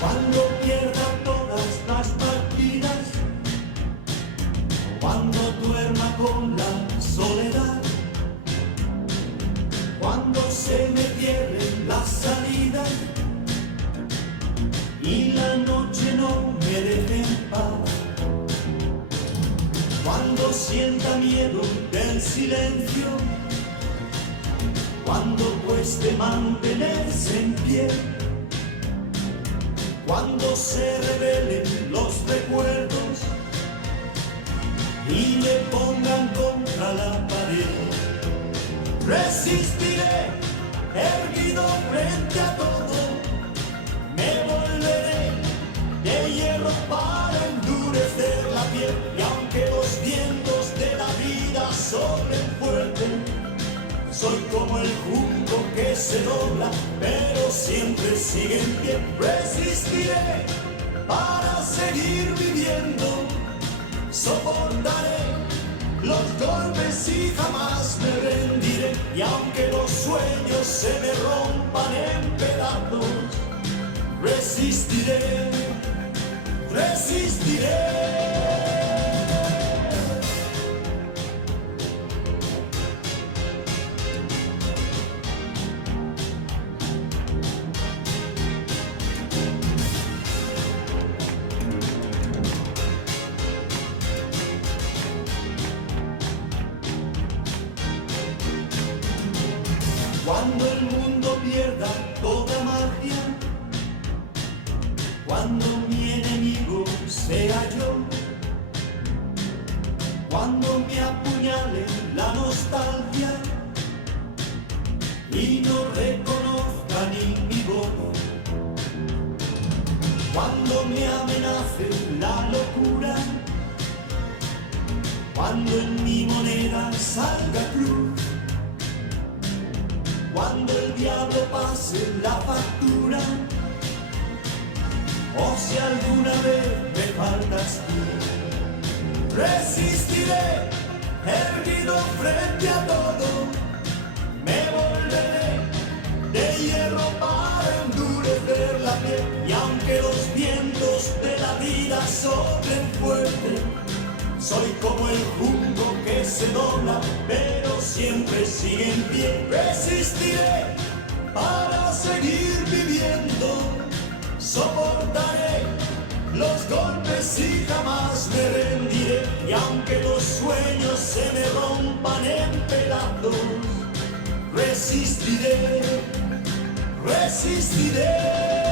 Cuando pierda todas las partidas, cuando duerma con la soledad, cuando se me cierren las salidas y la noche no me deje en paz, cuando sienta miedo del silencio, cuando cueste mantenerse en pie, cuando se revelen los recuerdos y me pongan contra la pared, resistiré erguido frente a todo, me volveré de hierro para endurecer la piel, y aunque los vientos de la vida soplen fuerte, soy como el junco que se dobla, pero siempre sigue en pie. Resistiré para seguir viviendo, soportaré los golpes y jamás me rendiré. Y aunque los sueños se me rompan en pedazos, resistiré, resistiré. Cuando el mundo pierda toda magia, cuando mi enemigo sea yo, cuando me apuñale la nostalgia y no reconozca ni mi voz, cuando me amenace la locura, cuando en mi moneda salga cruz, cuando el diablo pase la factura, o si alguna vez me faltas tú, resistiré erguido frente a todo, me volveré de hierro para endurecer la piel, y aunque los vientos de la vida soplen fuerte, soy como el junco que se dobla, pero siempre sigue en pie. Resistiré para seguir viviendo, soportaré los golpes y jamás me rendiré. Y aunque los sueños se me rompan en pedazos, resistiré, resistiré.